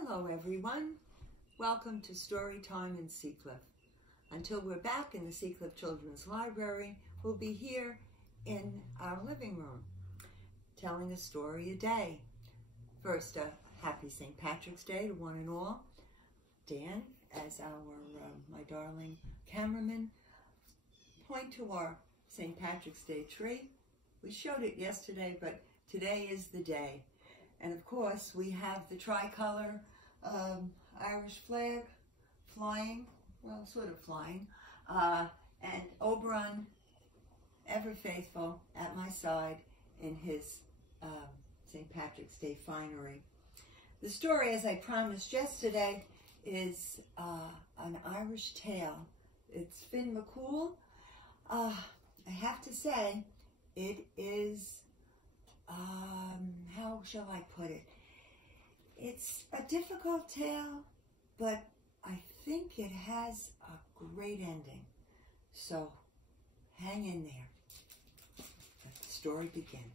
Hello everyone. Welcome to Story Time in Seacliff. Until we're back in the Seacliff Children's Library, we'll be here in our living room, telling a story a day. First, a happy St. Patrick's Day to one and all. Dan, as my darling cameraman, point to our St. Patrick's Day tree. We showed it yesterday, but today is the day. And of course, we have the tricolor Irish flag flying, well, sort of flying, and Oberon, ever faithful, at my side in his St. Patrick's Day finery. The story, as I promised yesterday, is an Irish tale. It's Finn McCool. I have to say, it is, how shall I put it? It's a difficult tale, but I think it has a great ending. So, hang in there. Let the story begin.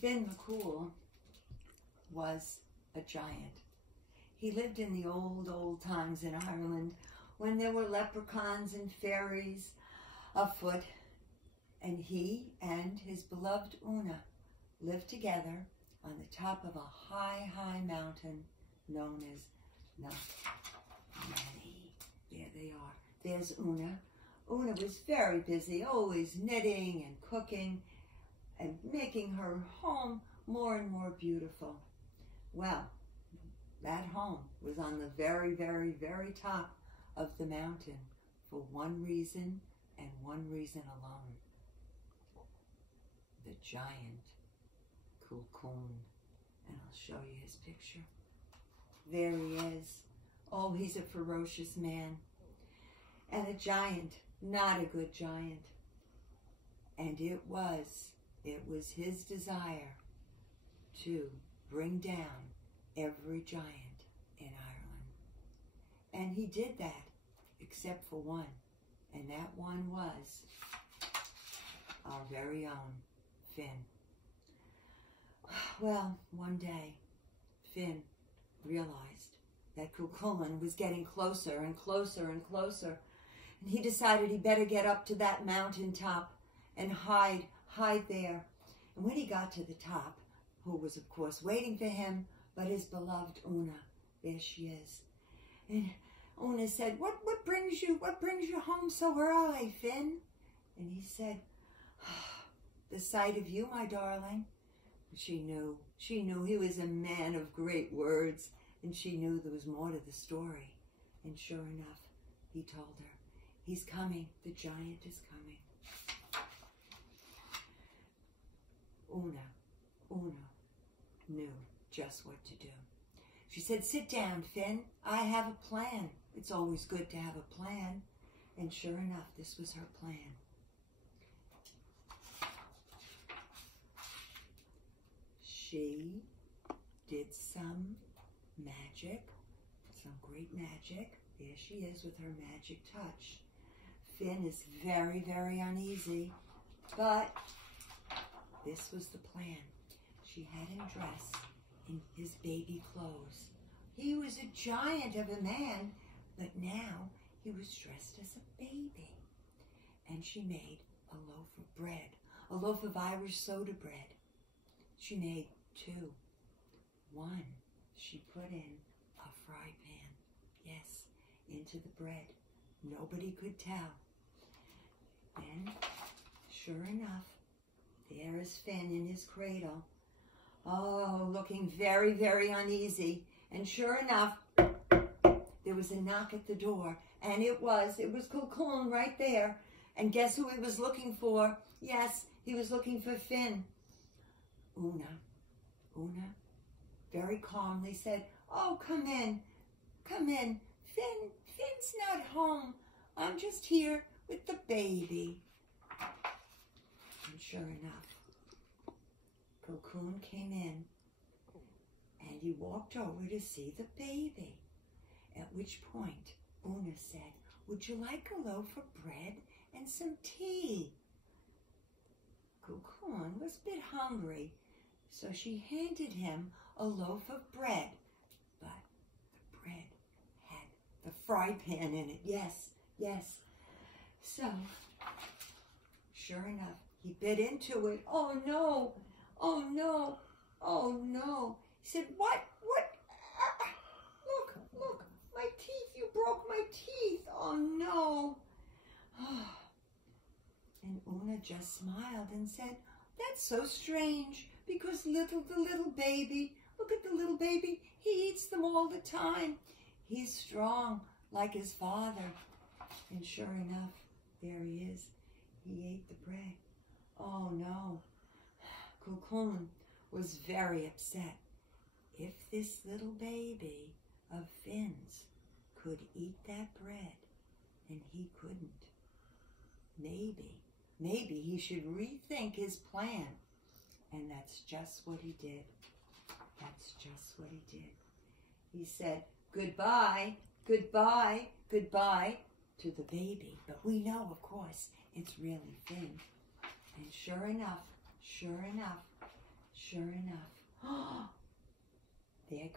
Finn McCool was a giant. He lived in the old times in Ireland when there were leprechauns and fairies afoot, and he and his beloved Una lived together on the top of a high mountain known as Knockmany. There they are. There's Una. Una was very busy, always knitting and cooking and making her home more and more beautiful. Well, that home was on the very top of the mountain for one reason and one reason alone. The giant Cocoon. And I'll show you his picture. There he is. Oh, he's a ferocious man. And a giant, not a good giant. And it was his desire to bring down every giant in Ireland. And he did that, except for one. And that one was our very own Finn. Well, one day, Finn realized that Cuchulainn was getting closer and closer and closer, and he decided he better get up to that mountaintop and hide there. And when he got to the top, who was of course waiting for him, but his beloved Una, there she is. And Una said, what brings you home so early, Finn? And he said, the sight of you, my darling. She knew he was a man of great words, and she knew there was more to the story. And sure enough, he told her, he's coming, the giant is coming. Una knew just what to do. She said, sit down, Finn, I have a plan. It's always good to have a plan. And sure enough, this was her plan. She did some magic, some great magic. There she is with her magic touch. Finn is very uneasy, but this was the plan. She had him dressed in his baby clothes. He was a giant of a man, but now he was dressed as a baby. And she made a loaf of bread, a loaf of Irish soda bread. She made two. One she put in a fry pan, yes, into the bread. Nobody could tell. Then, sure enough, there is Finn in his cradle. Oh, looking very uneasy. And sure enough, there was a knock at the door. And it was Cuchulainn right there. And guess who he was looking for? Yes, he was looking for Finn. Una, very calmly said, oh, come in. Finn's not home. I'm just here with the baby. And sure enough, Cocoon came in and he walked over to see the baby. At which point, Una said, would you like a loaf of bread and some tea? Cocoon was a bit hungry, so she handed him a loaf of bread. But the bread had the fry pan in it. Yes, yes. So, sure enough, he bit into it. Oh no, oh no, oh no. He said, what? Look, my teeth, you broke my teeth. Oh no. And Una just smiled and said, that's so strange, because the little baby, look at the little baby, he eats them all the time. He's strong like his father. And sure enough, there he is. He ate the bread. Oh no. Cocoon was very upset. If this little baby of Finn's could eat that bread and he couldn't, maybe he should rethink his plan. And that's just what he did. That's just what he did. He said, goodbye, goodbye, goodbye to the baby. But we know, of course, it's really Finn. And sure enough, there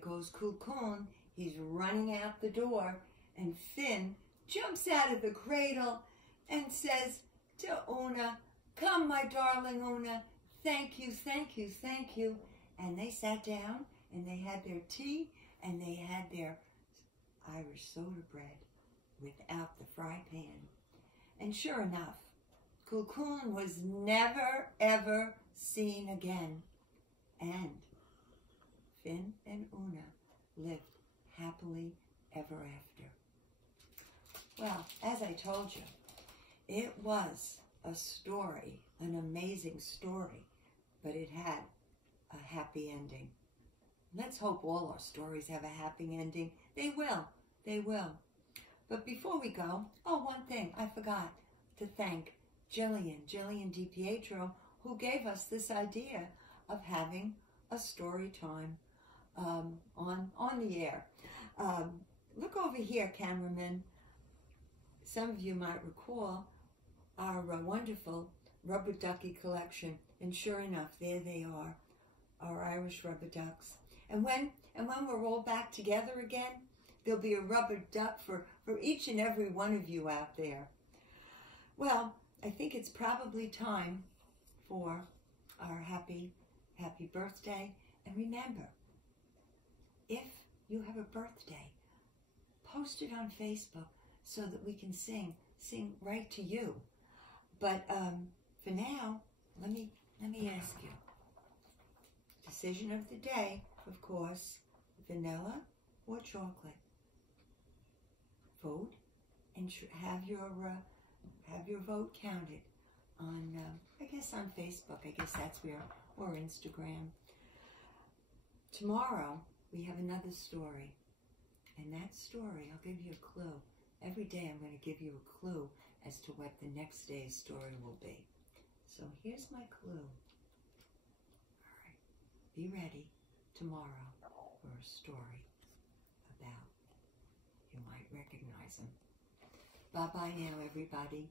goes Cocoon. He's running out the door, and Finn jumps out of the cradle and says to Una, come, my darling Una, thank you, thank you, thank you. And they sat down, and they had their tea, and they had their Irish soda bread without the fry pan. And sure enough, Cocoon was never, ever seen again. And Finn and Una lived happily ever after. Well, as I told you, it was a story, an amazing story, but it had a happy ending. Let's hope all our stories have a happy ending. They will. They will. But before we go, one thing I forgot to thank Jillian DiPietro, who gave us this idea of having a story time on the air. Look over here, cameraman. Some of you might recall our wonderful rubber ducky collection, and sure enough, there they are, our Irish rubber ducks. And when we're all back together again, there'll be a rubber duck for each and every one of you out there. Well, I think it's probably time for our happy birthday. And remember, if you have a birthday, post it on Facebook so that we can sing right to you. But for now, let me ask you. Decision of the day, of course, vanilla or chocolate. Vote and have your vote counted on, I guess on Facebook. I guess that's where, or Instagram. Tomorrow, we have another story. And that story, I'll give you a clue. Every day I'm going to give you a clue as to what the next day's story will be. So here's my clue. All right, be ready tomorrow for a story about, you might recognize him. Bye-bye now, everybody.